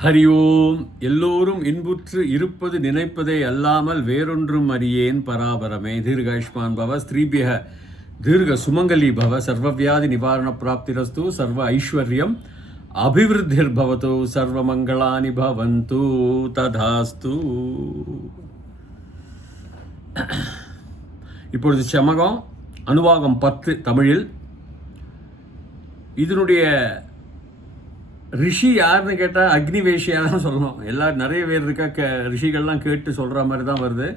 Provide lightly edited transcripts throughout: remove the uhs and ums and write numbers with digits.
ஹரி ஓம். எல்லோரும் இன்புற்று இருப்பது நினைப்பதே அல்லாமல் வேறொன்றும் அறியேன் பராபரமே. தீர்காயுஷ்மான் பவ, ஸ்திரீபிய தீர்க சுமங்கலி பவ, சர்வவியாதி நிவாரண பிராப்திரஸ்து, சர்வ ஐஸ்வர்யம் அபிவிருத்திர் பவத்து, சர்வ மங்களானி பவந்து, ததாஸ்து. இப்பொழுது சமகம் அனுவாகம் 10 தமிழில். இதனுடைய ரிஷி யாருன்னு கேட்டால் அக்னிவேஷியாக தான் சொல்லணும். எல்லாம் நிறைய பேர் இருக்கா, ரிஷிகள்லாம் கேட்டு சொல்கிற மாதிரி தான் வருது.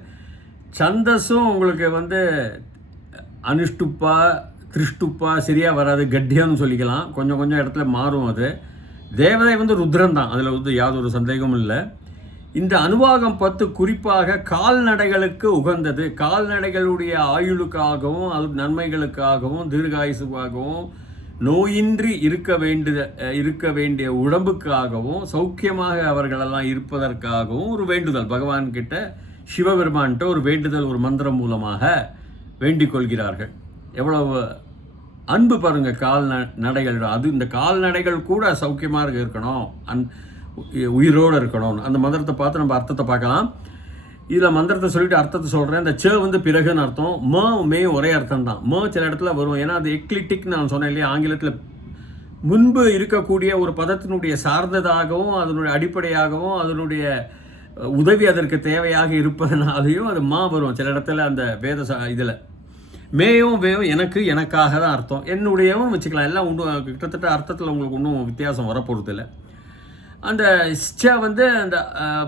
சந்தஸும் உங்களுக்கு அனுஷ்டுப்பா திருஷ்டுப்பா சரியாக வராது, கட்டியம்னு சொல்லிக்கலாம். கொஞ்சம் கொஞ்சம் இடத்துல மாறும். அது தேவதை ருத்ரன் தான், அதில் யாதொரு சந்தேகமும் இல்லை. இந்த அனுவாகம் 10 குறிப்பாக கால்நடைகளுக்கு உகந்தது. கால்நடைகளுடைய ஆயுளுக்காகவும் அது நன்மைகளுக்காகவும் தீர்காயுசுக்காகவும் நோயின்றி இருக்க வேண்டிய உடம்புக்காகவும் சௌக்கியமாக அவர்களெல்லாம் இருப்பதற்காகவும் ஒரு வேண்டுதல் பகவான்கிட்ட, சிவபெருமான்கிட்ட ஒரு வேண்டுதல், ஒரு மந்திரம் மூலமாக வேண்டிக் கொள்கிறார்கள். எவ்வளவு அன்பு பாருங்க கால்நடைகள். அது இந்த கால்நடைகள் கூட சௌக்கியமாக இருக்கணும், உயிரோடு இருக்கணும். அந்த மந்திரத்தை பார்த்து நம்ம அர்த்தத்தை பார்க்கலாம். இதில் மந்திரத்தை சொல்லிட்டு அர்த்தத்தை சொல்கிறேன். இந்த ச பிறகுன்னு அர்த்தம், மே ஒரே அர்த்தம் தான். சில இடத்துல வரும், ஏன்னா அது எக்லிட்டிக் நான் சொன்னேன் இல்லையா, ஆங்கிலத்தில் முன்பு இருக்கக்கூடிய ஒரு பதத்தினுடைய சார்ந்ததாகவும் அதனுடைய அடிப்படையாகவும் அதனுடைய உதவி அதற்கு தேவையாக இருப்பதனாலையும் அது வரும் சில இடத்துல. அந்த வேத இதில் மேயும் எனக்காக தான் அர்த்தம், என்னுடையவும் வச்சுக்கலாம். எல்லாம் கிட்டத்தட்ட அர்த்தத்தில் உங்களுக்கு ஒன்றும் வித்தியாசம் வரப்போகிறது இல்லை. அந்த அந்த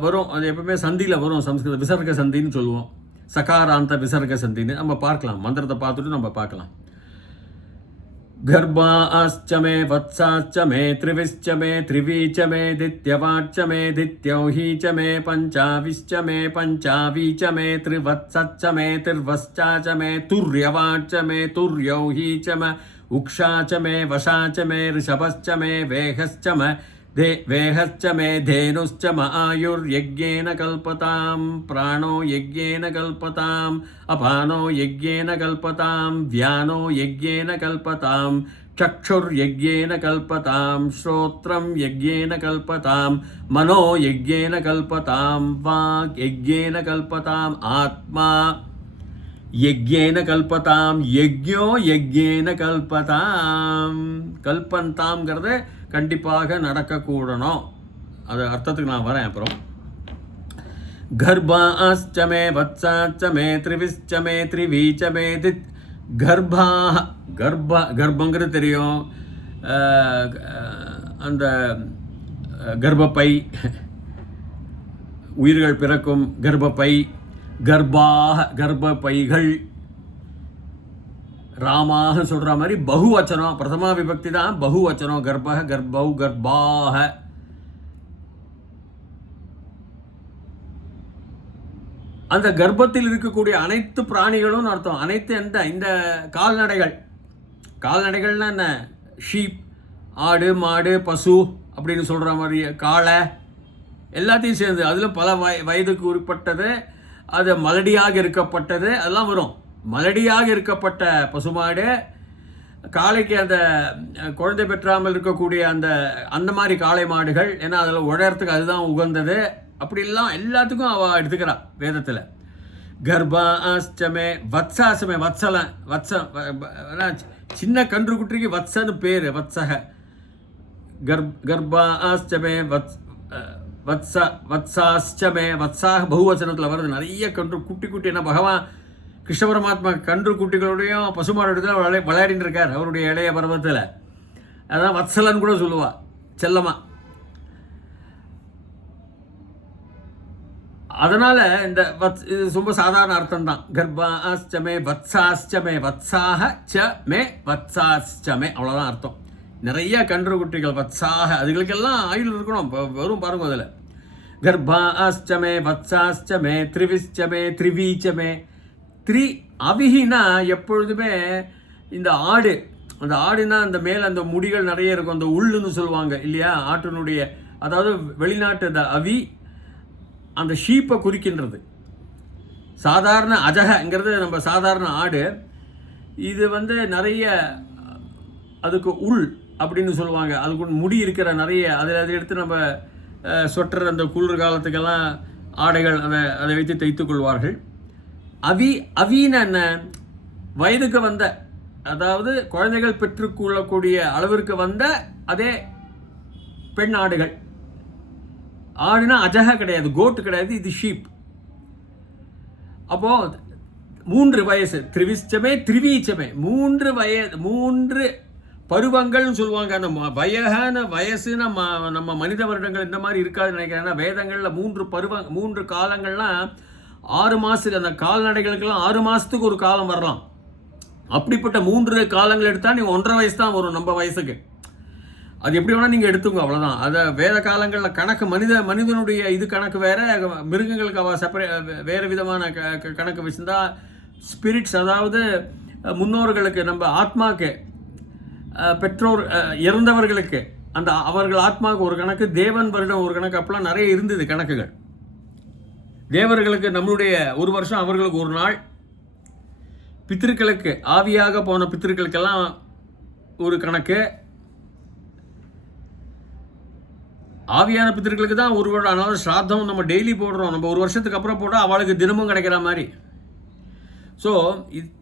வரும், அது எப்பவுமே சந்தியில் வரும். சம்ஸ்கிருத விசர்க சந்தின்னு சொல்லுவோம், சகாராந்த விசர்க சந்தின்னு. நம்ம பார்க்கலாம், மந்திரத்தை பார்த்துட்டு நம்ம பார்க்கலாம். கர்ப்பாஸ்சமே வத்சாச்சமே த்ரிவிஷ்சமே த்ரிவீச்சமே தித்யவாச்சமே தித்யௌஹீச்சமே பஞ்சாவிஷ்சமே பஞ்சாவீச்சமே த்ரிவத்சச்சமே திர்வச்சாச்சமே துர்யவாச்சமே துர்யௌஹீச்சம உக்ஷாச்சமே வசாச்சமே ரிஷபश्चमे வேகश्चमे वेहश्चमे धेनुश्चम आयुर्यज्ञेन कल्पतां प्राणो यज्ञेन कल्पताम् अपानो यज्ञेन कल्पतां व्यानो यज्ञेन कल्पतां चक्षुर्यज्ञेन कल्पतां श्रोत्रं यज्ञेन कल्पतां मनो यज्ञेन कल्पतां वाक् यज्ञेन कल्पताम् आत्मा यज्ञेन कल्पतां यज्ञो यज्ञेन कल्पतां. கல்பந்தாம்ங்கிறது கண்டிப்பாக நடக்கக்கூடணும். அது அர்த்தத்துக்கு நான் வரேன் அப்புறம். கர்ப்பாஸ்சமே வத்சாச்சமே த்ரிவிஷ்சமே த்ரிவீச்சமே தித் கர்ப்பங்கிறது தெரியும், அந்த கர்ப்பப்பை, உயிர்கள் பிறக்கும் கர்ப்பப்பை. கர்ப்பப்பைகள். ராமாக சொல்கிற மாதிரி பகுவச்சனம், பிரதமா விபக்தி தான் பகுவச்சனம். கர்ப்பாக. அந்த கர்ப்பத்தில் இருக்கக்கூடிய அனைத்து பிராணிகளும் அர்த்தம். அனைத்து இந்த கால்நடைகள்னா என்ன, ஷீப், ஆடு மாடு பசு அப்படின்னு சொல்கிற மாதிரி, காளை, எல்லாத்தையும் சேர்ந்து. அதில் பல வயதுக்கு உட்பட்டது, அது மலடியாக இருக்கப்பட்டது, அதெல்லாம் வரும். மலடியாக இருக்கப்பட்ட பசுமாடு, காளைக்கு அந்த குழந்தை பெற்றாமல் இருக்கக்கூடிய அந்த மாதிரி காளை மாடுகள், ஏன்னா அதில் உழறதுக்கு அதுதான் உகந்தது. அப்படிலாம் எல்லாத்துக்கும் அவள் எடுத்துக்கிறாள் வேதத்தில். கர்ப்பாஸ்சமே வத்சாசமே சின்ன கன்று குட்டிக்கு வத்சன்னு பேர், வத்சக. கர்ப்பாஸ்சமே வத்சாஸ்சமே வத்சாக பகுவச்சனத்தில் வருது. நிறைய கன்று குட்டி. என்ன பகவான் கிருஷ்ண பரமாத்மா கன்று குட்டிகளுடையும் பசுமாரோட விளையாடிட்டு இருக்கார் அவருடைய இளைய பருவத்தில். அதான் வத்சலன்னு கூட சொல்லுவா, செல்லமா. அதனால இந்த இது ரொம்ப சாதாரண அர்த்தம் தான். கர்ப்பாஸ்சமே வத்சாஸ்சமே வத்சாக சமே வத்சாஸ்சமே, அவ்வளோதான் அர்த்தம். நிறைய கன்று குட்டிகள் வத்சாக, அதுகளுக்கெல்லாம் ஆயுள் இருக்கணும். வரும் பாருங்க அதில். கர்ப்பாஸ்சமே வத்சாஸ்சமே த்ரிவிஷ்சமே த்ரிவீச்சமே. அவிகினா எப்பொழுதுமே இந்த ஆடு, அந்த ஆடுனா அந்த மேலே அந்த முடிகள் நிறைய இருக்கும், அந்த உள்ளுன்னு சொல்லுவாங்க இல்லையா, ஆட்டினுடைய. அதாவது வெளிநாட்டு அந்த அவி அந்த ஷீப்பை குறிக்கின்றது. சாதாரண அஜகங்கிறது நம்ம சாதாரண ஆடு. இது நிறைய அதுக்கு உள் அப்படின்னு சொல்லுவாங்க. அதுக்கு முடி இருக்கிற நிறைய அதில் அதை எடுத்து நம்ம ஸ்வெட்டர் அந்த குளிர் காலத்துக்கெல்லாம் ஆடைகள் அதை வைத்து தைத்து கொள்வார்கள். அவின்னு என்ன, வயதுக்கு வந்த, அதாவது குழந்தைகள் பெற்றுக்கொள்ளக்கூடிய அளவிற்கு வந்த அதே பெண் ஆடுகள். ஆடுனா அஜக கிடையாது, கோட்டு கிடையாது, இது ஷீப். அப்போ 3 வயசு, திரிவிச்சமே திரிவீச்சமே, 3 பருவங்கள்னு சொல்லுவாங்க. அந்த வயசு நம்ம மனித வருடங்கள் இந்த மாதிரி இருக்காதுன்னு நினைக்கிறேன். வேதங்களில் 3 காலங்கள்லாம் 6 மாதத்துக்கு, அந்த கால்நடைகளுக்கெல்லாம் 6 மாதத்துக்கு ஒரு காலம் வரலாம். அப்படிப்பட்ட 3 காலங்கள் எடுத்தால் நீங்கள் 1.5 வயசு தான் வரும் நம்ம வயசுக்கு. அது எப்படி வேணால் நீங்கள் எடுத்துங்க, அவ்வளோதான். அதை வேத காலங்களில் கணக்கு மனிதனுடைய இது கணக்கு வேறு, மிருகங்களுக்கு வேறு விதமான கணக்கு வச்சுருந்தா ஸ்பிரிட்ஸ், அதாவது முன்னோர்களுக்கு, நம்ம ஆத்மாவுக்கு, பெற்றோர் இறந்தவர்களுக்கு அவர்கள் ஆத்மாவுக்கு ஒரு கணக்கு, தேவன் வருடம் ஒரு கணக்கு, அப்பெல்லாம் நிறைய இருந்தது கணக்குகள். தேவர்களுக்கு நம்மளுடைய ஒரு வருஷம், அவர்களுக்கு ஒரு நாள். பித்திருக்களுக்கு, ஆவியாக போன பித்திருக்களுக்கெல்லாம் ஒரு கணக்கு. ஆவியான பித்திருக்களுக்கு தான் ஒரு வருடம். அதனால ஸ்ராத்தம் நம்ம டெய்லி போடுறோம். நம்ம ஒரு வருஷத்துக்கு அப்புறம் போட்டால் அவளுக்கு தினமும் கிடைக்கிற மாதிரி. ஸோ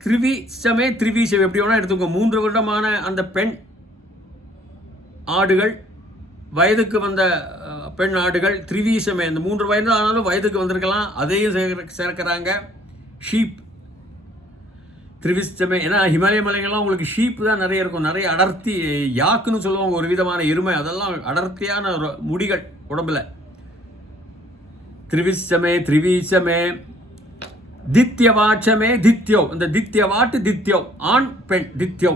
திரிவீச்சமே திரிவீச்சம் எப்படி வேணால் எடுத்துக்கோ. 3 வருடமான அந்த பெண் ஆடுகள், வயதுக்கு வந்த பெண் ஆடுகள் திரிவீசமே. இந்த 3 வயது ஆனாலும் வயதுக்கு வந்திருக்கலாம், அதையும் சேர்க்கிறாங்க. ஷீப் திரிவிச்சமே. ஏன்னா ஹிமாலய மலைகள்லாம் உங்களுக்கு ஷீப் தான் நிறைய இருக்கும், நிறைய அடர்த்தி. யாக்குன்னு சொல்லுவாங்க, ஒரு விதமான எருமை, அதெல்லாம் அடர்த்தியான முடிகள் உடம்புல. திரிவிச்சமே திரிவீச்சமே தித்யவாட்சமே தித்யோ. இந்த தித்யவாட்டு தித்யோ, ஆண் பெண் தித்யோ.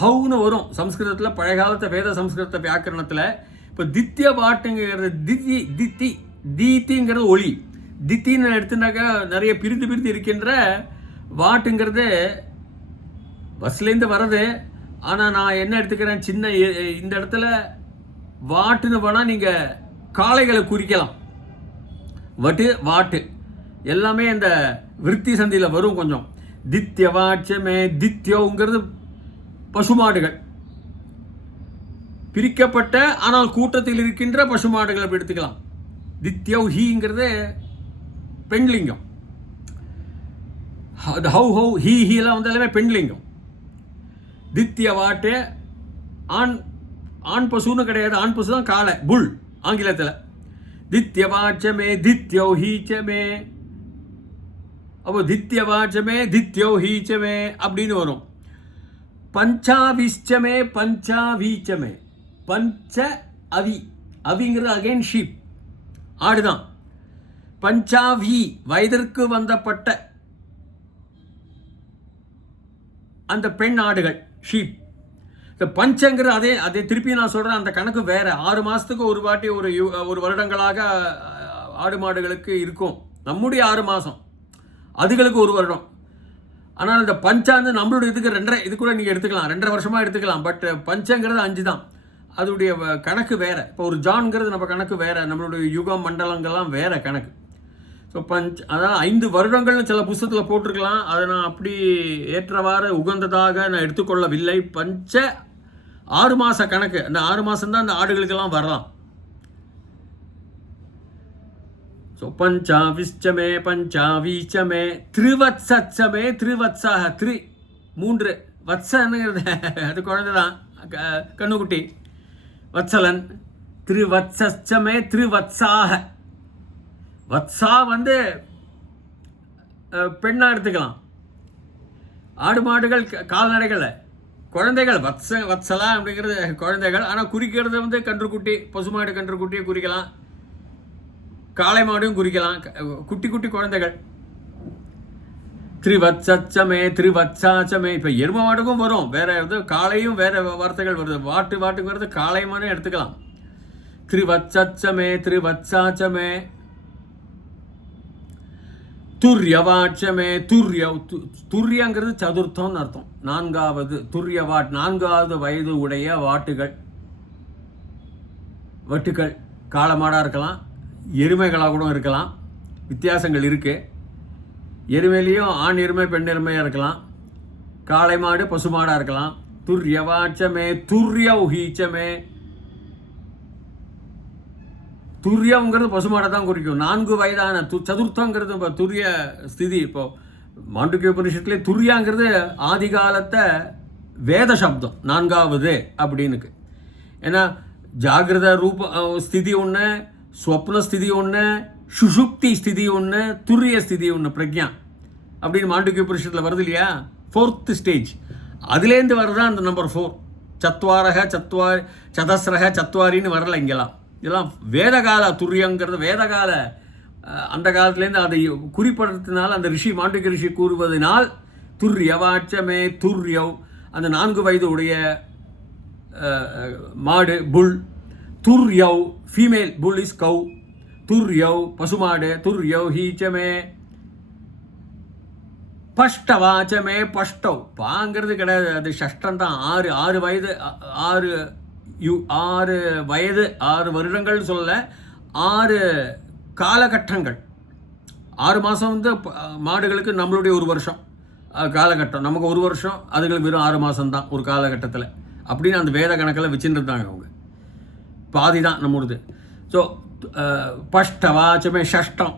ஹவுன்னு வரும் சம்ஸ்கிருதத்தில், பழைய காலத்தை வேத சம்ஸ்கிருத வியாக்கரணத்தில். இப்போ தித்ய வாட்டுங்கிறது தீத்திங்கிறது ஒளி. தித்தின்னு எடுத்துனாக்கா நிறைய பிரித்து இருக்கின்ற. வாட்டுங்கிறது பஸ்லேருந்து வர்றது. ஆனால் நான் என்ன எடுத்துக்கிறேன், சின்ன இந்த இடத்துல வாட்டுன்னு போனால் நீங்கள் காளைகளை குறிக்கலாம். வாட்டு எல்லாமே இந்த விருத்தி சந்தியில் வரும் கொஞ்சம். தித்ய வாட்சமே தித்யோங்கிறது பசுமாடுகள், பிரிக்கப்பட்ட ஆனால் கூட்டத்தில் இருக்கின்ற பசுமாடுகள் அப்படி எடுத்துக்கலாம். தித்யோ ஹீங்கிறது பெண்லிங்கம். ஹீலாம் வந்து எல்லாமே பெண்லிங்கம். தித்ய வாட்டு ஆண் பசுன்னு கிடையாது, ஆண் பசு தான் காளை, புல் ஆங்கிலத்தில். தித்ய வாட்சமே தித்யோ ஹீச்சமே. அப்போ தித்ய வாட்சமே தித்யோ ஹீச்சமே அப்படின்னு வரும். பஞ்சாவிச்சமே பஞ்சாவீச்சமே. பஞ்ச அவிங்கிறது அகைன் ஷீப், ஆடுதான். பஞ்சாவி வயதிற்கு வந்தப்பட்ட அந்த பெண் ஆடுகள் ஷீப். இந்த பஞ்சங்கிறது அதே திருப்பி நான் சொல்கிறேன், அந்த கணக்கு வேறு. 6 மாதத்துக்கு ஒரு வாட்டி ஒரு வருடங்களாக ஆடு மாடுகளுக்கு இருக்கும். நம்முடைய 6 மாதம், அதுகளுக்கு ஒரு வருடம். ஆனால் இந்த பஞ்சாந்து நம்மளுடைய இதுக்கு இது கூட நீங்கள் எடுத்துக்கலாம், 2.5 வருஷமாக எடுத்துக்கலாம். பட் பஞ்சங்கிறது 5 தான், அதோடைய கணக்கு வேறு. இப்போ ஒரு ஜான்ங்கிறது நம்ம கணக்கு வேறு, நம்மளுடைய யுகம் மண்டலங்கள்லாம் வேறு கணக்கு. ஸோ அதான் 5 வருடங்கள்னு சில புத்தகத்தில் போட்டிருக்கலாம். அதை நான் அப்படி ஏற்றவாறு உகந்ததாக நான் எடுத்துக்கொள்ளவில்லை. 6 மாத கணக்கு, அந்த 6 மாதம்தான் அந்த ஆடுகளுக்கெல்லாம் வரலாம். ஸோ பஞ்சாவிச்சமே பஞ்சாவீச்சமே திருவத்சமே திருவத்சாக. 3 வத்சனுங்கிறது அது குழந்தை தான், கண்ணுக்குட்டி, வத்சலன். திருவத்சமே திருவத்சாக. வத்சா வந்து பெண்ணாக எடுத்துக்கலாம். ஆடு மாடுகள் கால்நடைகள், குழந்தைகள். வத்சலா அப்படிங்கிறது குழந்தைகள். ஆனால் குறிக்கிறது வந்து கன்றுக்குட்டி, பசுமாடு கன்றுக்குட்டியை குறிக்கலாம், காளை மாடும் குறிக்கலாம், குட்டி குழந்தைகள். திரிவத்சமே திரிவத்சாச்சமே. இப்போ எரும மாடுக்கும் வரும், வேற இது காளையும் வேற வார்த்தைகள் வருது. வாட்டுக்கு வருது, காளைமானே எடுத்துக்கலாம். திரிவத்சமே திரிவத்சாச்சமே. துர்யவாட்சமே துரியங்கிறது சதுர்த்தம்னு அர்த்தம். 4வது துர்யவாட், 4வது வயது உடைய வட்டுகள் காளை மாடாக இருக்கலாம், எருமைகளாக கூட இருக்கலாம். வித்தியாசங்கள் இருக்குது. எருமையிலையும் ஆண் எருமை பெண் எருமையாக இருக்கலாம், காளை மாடு பசு மாடாக இருக்கலாம். துர்யவாட்சமே துர்யௌஹீச்சமே. துரியங்கிறது பசுமாடை தான் குறிக்கும். 4 வயதான சதுர்த்தங்கிறது இப்போ துரிய ஸ்திதி. இப்போ மாண்டூக்கிய உபனிஷத்துலேயே துரியாங்கிறது ஆதி காலத்தை வேத சப்தம் 4வது அப்படின்னுக்கு. ஏன்னா ஜாகிரத ரூப ஸ்திதி ஒன்று, ஸ்வப்ன ஸ்திதி ஒன்று, சுஷுப்தி ஸ்திதி ஒன்று, துரிய ஸ்திதி ஒன்று, பிரக்ஞா அப்படின்னு மாண்டூக்கிய உபனிஷத்தில் வருது இல்லையா? 4th stage. அதுலேருந்து வருதான் அந்த நம்பர் 4. சத்வாரக சதஸ்ரக சத்வாரின்னு வரல இங்கெல்லாம். இதெல்லாம் வேதகால துரியங்கிறது வேதகால அந்த காலத்துலேருந்து அதை குறிப்பிடத்தினால் அந்த ரிஷி மாண்டூக்கிய ரிஷி கூறுவதனால் துரியவாச்சமே துரியவ் அந்த 4 வயது உடைய மாடு புல், துர்யவ் ஃபீமேல் புல் இஸ் கவ், துர்யவ் பசுமாடு, துர்யவ் ஹீச்சமே பஷ்டவாச்சமே பஷ்டவ் பாங்கிறது கிடையாது, அது ஷஷ்டம் தான். 6 வயது 6 வயது 6 வருடங்கள் சொல்ல 6 காலகட்டங்கள். 6 மாதம் வந்து மாடுகளுக்கு நம்மளுடைய 1 வருஷம் காலகட்டம், நமக்கு 1 வருஷம், அதுகளுக்கு வெறும் 6 மாதம்தான் ஒரு காலகட்டத்தில் அப்படின்னு அந்த வேத கணக்கில் வச்சுட்டு இருந்தாங்க அவங்க. பாதி தான் நம்மளுது. ஸோ பஷ்டவாச்சமே ஷஷ்டம்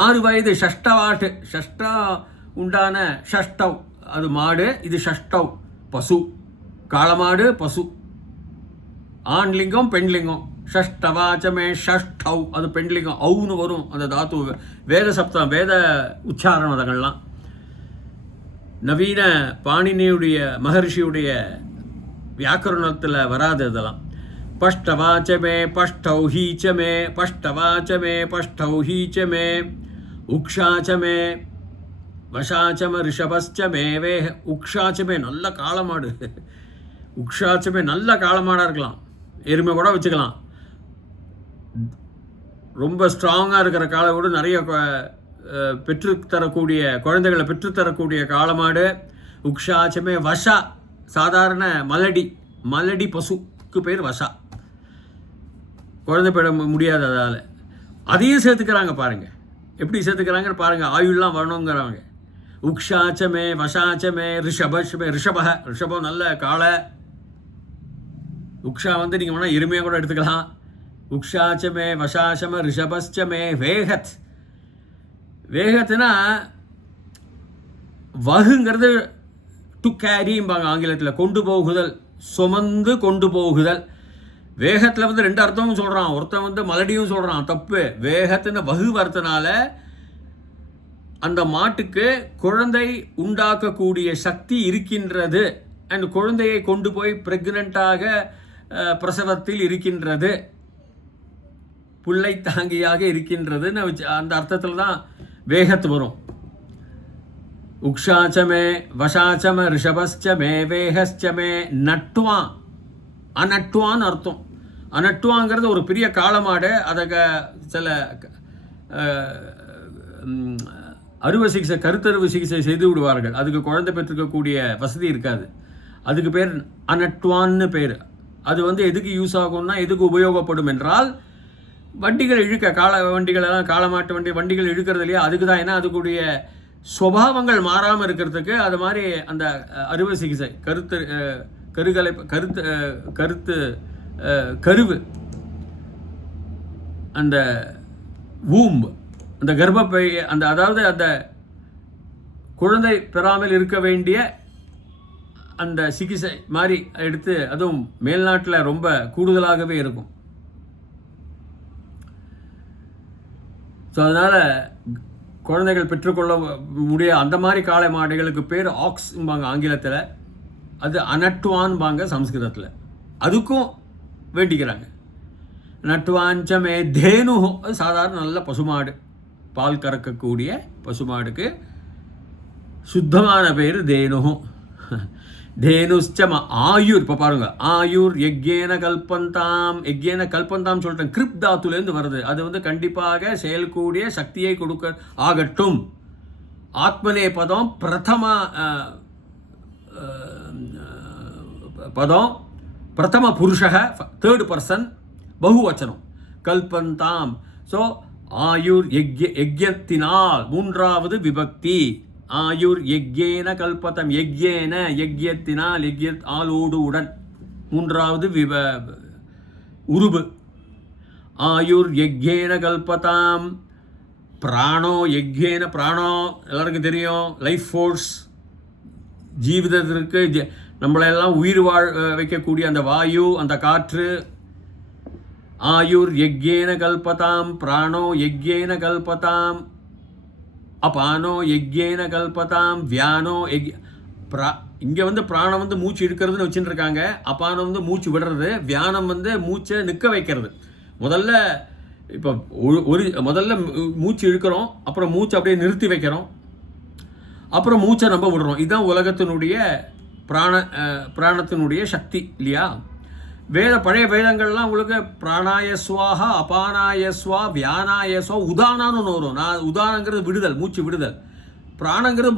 6 வயது ஷஷ்டவாட்டு ஷஷ்டா உண்டான ஷஷ்டவ் அது மாடு, இது ஷஷ்டவ் பசு, காளமாடு பசு, ஆண்லிங்கம் பெண்லிங்கம். ஷஷ்டவாச்சமே ஷஷ்டவ் அது பெண்லிங்கம், அவுன்னு வரும் அந்த தாத்து. வேத சப்தம் வேத உச்சாரணம் அதெல்லாம் நவீன பாணினியுடைய மகர்ஷியுடைய வியாக்கரணத்தில் வராது அதெல்லாம். பஷ்டவாச்சமே பஷ்டௌ ஹீச்சமே பஷ்டவாச்சமே பஷ்டௌ ஹீச்சமே உக்ஷாச்சமே வசாச்சம ரிஷபஸ்சமே வே. உக்ஷாச்சமே நல்ல காளமாடு, உக்ஷாச்சமே நல்ல காளமாடாக இருக்கலாம், எருமை கூட வச்சுக்கலாம். ரொம்ப ஸ்ட்ராங்காக இருக்கிற காளை கூட நிறைய பெற்றுத்தரக்கூடிய குழந்தைகளை பெற்றுத்தரக்கூடிய காளமாடு. உக்ஷாச்சமே வசா சாதாரண மலடி பசுக்கு பேர் வசா, குழந்தை பெற முடியாது அதால். அதையும் சேர்த்துக்கிறாங்க பாருங்கள், எப்படி சேர்த்துக்கிறாங்கன்னு பாருங்கள். ஆயுள்லாம் வரணுங்கிறவங்க. உக்ஷாச்சமே வசாச்சமே ரிஷபமே ரிஷபம் நல்ல காளை. உக்ஷா வந்து நீங்கள் வேணால் எருமையாக கூட எடுத்துக்கலாம். உக்ஷாச்சமே வசாச்சம ரிஷபஸ்சமே வேகத். வேகத்துனா வகுங்கிறது டு கேரிம்பாங்க ஆங்கிலத்தில், கொண்டு போகுதல், சுமந்து கொண்டு போகுதல். வேகத்தில் வந்து 2 அர்த்தமும் சொல்கிறான். ஒருத்தன் வந்து மலடியும் சொல்கிறான், தப்பு. வேகத்துன்னு வகு வரத்தினால அந்த மாட்டுக்கு குழந்தை உண்டாக்கக்கூடிய சக்தி இருக்கின்றது, அண்ட் குழந்தையை கொண்டு போய் பிரெக்னெண்ட்டாக பிரசவத்தில் இருக்கின்றது, புள்ளை தாங்கியாக இருக்கின்றதுன்னு அந்த அர்த்தத்தில் தான் வேகத்து வரும். உக்ஷாச்சமே வசாச்சம ரிஷபஸ்சமே வேகஸ்சமே நட்டுவான். அனட்டுவான்னு அர்த்தம். அனட்டுவாங்கிறது ஒரு பெரிய காளமாடு. அதை சில அறுவை சிகிச்சை கருத்தறுவை சிகிச்சை செய்து விடுவார்கள். அதுக்கு குழந்தை பெற்றுக்கக்கூடிய வசதி இருக்காது. அதுக்கு பேர் அனட்டுவான்னு பேர். அது வந்து எதுக்கு யூஸ் ஆகும்னா, எதுக்கு உபயோகப்படும் என்றால் வண்டிகள் இழுக்க, வண்டிகளெல்லாம் காளமாட்டு வண்டிகள் இழுக்கிறது இல்லையா, அதுக்கு தான். ஏன்னா அதுக்குடைய சுபாவங்கள் மாறாமல் இருக்கிறதுக்கு அது மாதிரி அந்த அறுவை சிகிச்சை கருவு அந்த வூம்பு அந்த கர்ப்பப்பை அந்த அதாவது அந்த குழந்தை பெறாமல் இருக்க வேண்டிய அந்த சிகிச்சை மாதிரி எடுத்து, அதுவும் மேல்நாட்டில் ரொம்ப கூடுதலாகவே இருக்கும். ஸோ அதனால் குழந்தைகள் பெற்றுக்கொள்ள அந்த மாதிரி காளை மாடுகளுக்கு பேர் ஆக்ஸ்பாங்க ஆங்கிலத்தில், அது அனட்டுவான்பாங்க சம்ஸ்கிருதத்தில். அதுக்கும் வேண்டிக்கிறாங்க. நட்டுவாஞ்சமே தேனு, சாதாரண நல்ல பசுமாடு, பால் கறக்கக்கூடிய பசுமாடுக்கு சுத்தமான பேர் தேனு. தேனுஷ்சம ஆயுர். இப்போ பாருங்க, ஆயுர் யக்ஞேன கல்பந்தாம் சொல்லிட்டேன். கிருப் தாத்துலேருந்து வருது. அது வந்து கண்டிப்பாக செயல்கூடிய சக்தியை கொடுக்க ஆகட்டும். ஆத்மனே பதம் பிரதம புருஷக 3rd person பகுவச்சனம் கல்பந்தாம். ஸோ ஆயுர் யக்ஞத்தினால் 3வது விபக்தி. ஆயுர் யக்ஞேன கல்பதம், யக்ஞத்தினால், ஆளோடு உடன் 3வது உருபு. ஆயுர் யஜ்யேன கல்பதாம். பிராணோ யஜ்யேன, பிராணோ எல்லாருக்கும் தெரியும், லைஃப் ஃபோர்ஸ், ஜீவிதத்திற்கு நம்மளெல்லாம் உயிர் வைக்கக்கூடிய அந்த வாயு, அந்த காற்று. ஆயுர் யஜ்யேன கல்பதாம், பிராணோ யஜ்யேன கல்பதாம், அபானோ யஜ்யேன கல்பதாம், வியானோ இங்கே வந்து பிராணம் வந்து மூச்சு இழுக்கிறதுன்னு வச்சுட்டு இருக்காங்க, அபானம் வந்து மூச்சு விடுறது, வியானம் வந்து மூச்சை நிற்க வைக்கிறது. முதல்ல இப்போ முதல்ல மூச்சு இழுக்கிறோம், அப்புறம் மூச்சை அப்படியே நிறுத்தி வைக்கிறோம், அப்புறம் மூச்சை நம்ம விடுறோம். இதுதான் உலகத்தினுடைய பிராணத்தினுடைய சக்தி இல்லையா? பழைய வேதங்கள்லாம் உங்களுக்கு பிராணாயஸ்வாஹா, அபானாயஸ்வா, வியானாயஸ்வா, உதானான்னு ஒன்று வரும். உதானங்கிறது விடுதல், மூச்சு விடுதல். பிராணங்கிறது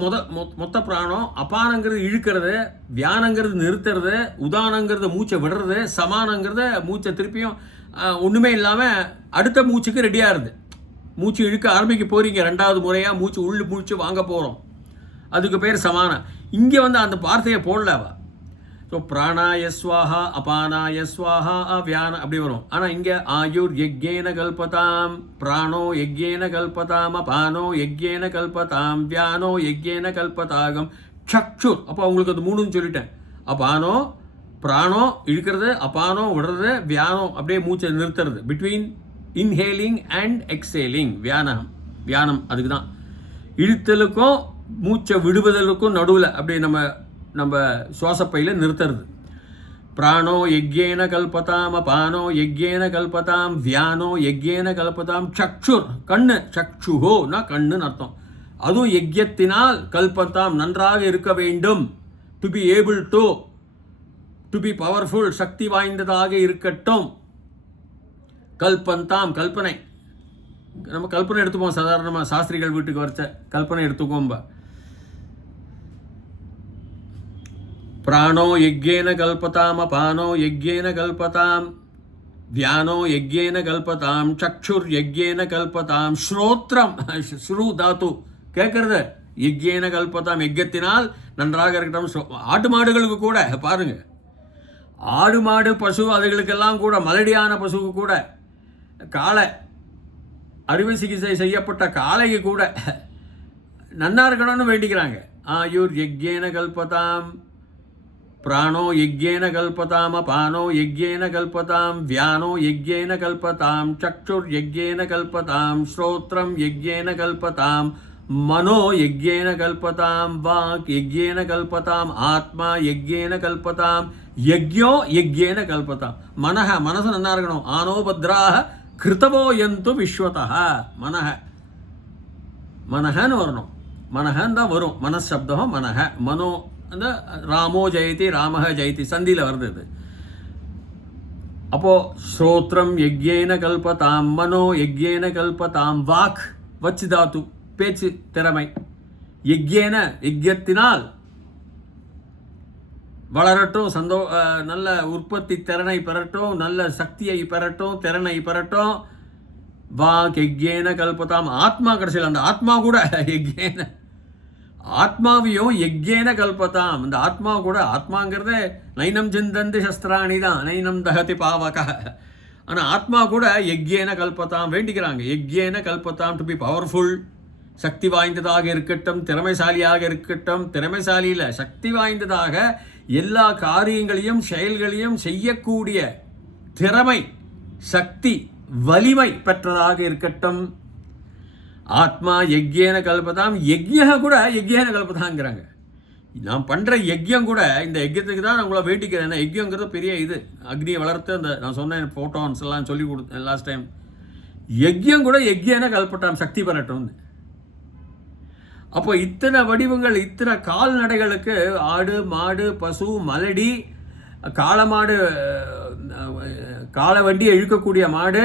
மொத்த பிராணம், அபானங்கிறது இழுக்கிறது, வியானங்கிறது நிறுத்துறது, உதானங்கிறது மூச்சை விடுறது, சமானங்கிறத மூச்சை திருப்பியும் ஒன்றுமே இல்லாமல் அடுத்த மூச்சுக்கு ரெடியாகுது. மூச்சு இழுக்க ஆரம்பிக்க போகிறீங்க, 2வது முறையாக மூச்சு மூச்சு வாங்க போகிறோம், அதுக்கு பேர் சமானம். இங்கே வந்து அந்த வார்த்தையை போடலவா. ஸோ பிராணாயஸ்வாஹா, அபானாயஸ்வாஹா, வியான அப்படி வரும். ஆனால் இங்கே ஆயுர் யஜ்யேன கல்பதாம், பிராணோ யஜ்யேன கல்பதாம், அபானோ யஜ்யேன கல்பதாம், வியானோ யஜ்யேன கல்பதாகம், சக்ஷுர். அப்போ உங்களுக்கு அது 3ன்னு சொல்லிட்டேன். அபானோ, பிராணோ இழுக்கிறது, அபானோ விடுறது, வியானோ அப்படியே மூச்சை நிறுத்துறது. பிட்வீன் இன்ஹேலிங் அண்ட் எக்ஸேலிங் வியானம் அதுக்கு தான். இழுத்தலுக்கும் மூச்சை விடுவதற்கும் நடுவில் அப்படி நம்ம சுவாசப்பையில் நிறுத்துறது. பிராணோ யஜ்யேன கல்பதாம், அபானோ யஜ்யேன கல்பதாம், வியானோ யஜ்யேன கல்பதாம், சக்ஷுர் கண்ணு, சக்ஷுஹோனா கண்ணுன்னு அர்த்தம். அதுவும் யஜ்யத்தினால் கல்பதாம் நன்றாக இருக்க வேண்டும். To be able to be powerful, சக்தி வாய்ந்ததாக இருக்கட்டும். கல்பந்தாம் கல்பனை, நம்ம கல்பனை எடுத்துப்போம் சாதாரணமாக, சாஸ்திரிகள் வீட்டுக்கு வரைச்ச கல்பனை எடுத்துக்கோம்ப. பிராணோ யஜ்யேன கல்பதாம், அபானோ யஜ்யேன கல்பதாம், வியானோ யஜ்யேன கல்பதாம், சக்ஷுர் யஜ்யேன கல்பதாம், ஸ்ரோத்ரம் ஸ்ரு தாத்து கேட்கறது, யஜ்யேன கல்பதாம் யஜ்யத்தினால் நன்றாக இருக்கட்டும். ஆட்டு மாடுகளுக்கு கூட பாருங்க, ஆடு மாடு பசு அதுகளுக்கெல்லாம் கூட, மலடியான பசுக்கு கூட, காளை அறுவை சிகிச்சை செய்யப்பட்ட காளைக்கு கூட நன்னா இருக்கணும்னு வேண்டிக்கிறாங்க. ஆயுர் யஜ்யேன கல்பதாம், பிராணோ யஜ்யேன கல்பதாம், அபானோ யஜ்யேன கல்பதாம், வியானோ யஜ்யேன கல்பதாம், சக்ஷுர் யஜ்யேன கல்பதாம், ஸ்ரோத்ரம் யஜ்யேன கல்பதாம், மனோ யஜ்யேன கல்பதாம், வாக் யஜ்யேன கல்பதாம், ஆத்மா யஜ்யேன கல்பதாம், யஜ்யோ யஜ்யேன கல்பதாம். மனசு நன்னா இருக்கணும். ஆனோ பத்ராக கிருத்தவோ யந்து விஸ்வதா. மனஹன்னு வரணும், மனஹன்னு தான் வரும். மனசப்தம் மனஹ, மனோ அந்த ராமோ ஜெயதி, ராமஹ ஜெயதி சந்தியில் வருது இது. அப்போ ஸ்ரோத்ரம் யஜ்யேன கல்பதாம், மனோ யஜ்யேன கல்பதாம், வாக் வச்சு தாத்து பேச்சு திறமை, யஜ்யேன யஜ்யத்தினால் வளரட்டும், நல்ல உற்பத்தி திறனை பெறட்டும், நல்ல சக்தியை பெறட்டும், திறனை பெறட்டும். வாக் யஜ்யேன கல்பதாம், ஆத்மா கடைசியில் அந்த ஆத்மா கூட யஜ்யேன, ஆத்மாவையும் யஜ்யேன கல்பதாம். இந்த ஆத்மா கூட, ஆத்மாங்கிறதே நைனம் சிந்தந்தி சஸ்திராணி தான், நைனம் தகதி பாவக. ஆனால் ஆத்மா கூட யஜ்யேன கல்பதாம் வேண்டிக்கிறாங்க. யஜ்யேன கல்பதாம், டு பி பவர்ஃபுல், சக்தி வாய்ந்ததாக இருக்கட்டும், திறமைசாலியாக இருக்கட்டும். திறமைசாலியில் சக்தி வாய்ந்ததாக எல்லா காரியங்களையும் செயல்களையும் செய்யக்கூடிய திறமை, சக்தி, வலிமை பெற்றதாக இருக்கட்டும். ஆத்மா யஜ்யேன கல்பதாம், யஜ்ய கூட யஜ்யேன கல்பதாங்கிறாங்க. நான் பண்ணுற யஜ்யம் கூட இந்த யஜ்யத்துக்கு தான் நான் உங்களை வேண்டிக்கிறேன். யஜ்யங்கிறது பெரிய இது, அக்னியை வளர்த்து அந்த நான் சொன்னேன் ஃபோட்டான்ஸ் எல்லாம் சொல்லி கொடுத்தேன் லாஸ்ட் டைம். யஜ்யம் கூட யஜ்யேன கல்பட்டாம், சக்தி பெறட்டும். அப்போ இத்தனை வடிவங்கள், இத்தனை கால்நடைகளுக்கு, ஆடு மாடு பசு மலடி, காளை வண்டியை இழுக்கக்கூடிய மாடு,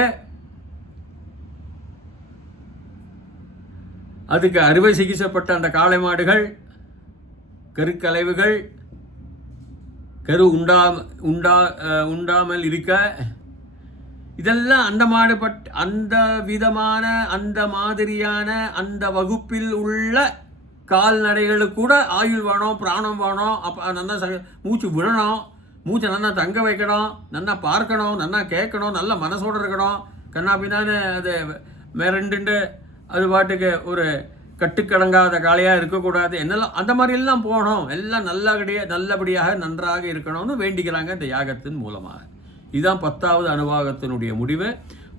அதுக்கு அறுவை சிகிச்சைப்பட்ட அந்த காளை மாடுகள், கருக்கலைவுகள், கரு உண்டாமல் இருக்க, இதெல்லாம் அந்த விதமான, அந்த மாதிரியான, அந்த வகுப்பில் உள்ள கால்நடைகளுக்கு கூட ஆயுள் வேணும், பிராணம் வேணும். அப்போ நல்லா மூச்சு விடணும், மூச்சை நல்லா தங்க வைக்கணும், நல்லா பார்க்கணும், நல்லா கேட்கணும், நல்ல மனசோடு இருக்கணும். கண்ணாபின்னான்னு அது மிரண்டுண்டு அது பாட்டுக்கு ஒரு கட்டுக்கடங்காத காளையாக இருக்கக்கூடாது, என்னெல்லாம் அந்த மாதிரியெல்லாம் போகணும், எல்லாம் நல்லபடியாக நன்றாக இருக்கணும்னு வேண்டிக்கிறாங்க இந்த யாகத்தின் மூலமாக. இதுதான் 10வது அனுபாகத்தினுடைய முடிவு.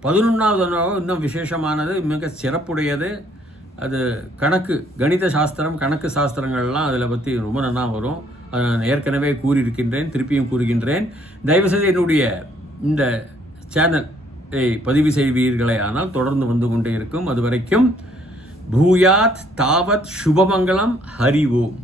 11வது அனுபாகம் இன்னும் விசேஷமானது, மிக சிறப்புடையது. அது கணித சாஸ்திரம், கணக்கு சாஸ்திரங்கள்லாம் அதில் பற்றி ரொம்ப நல்லா வரும். அதை நான் ஏற்கனவே கூறியிருக்கின்றேன், திருப்பியும் கூறுகின்றேன். தயவுசெய்து என்னுடைய இந்த சேனலை பதிவு செய்வீர்களே ஆனால் தொடர்ந்து வந்து கொண்டே இருக்கும். அது வரைக்கும் பூயாத் தாவத் சுபமங்கலம். ஹரி ஓம்.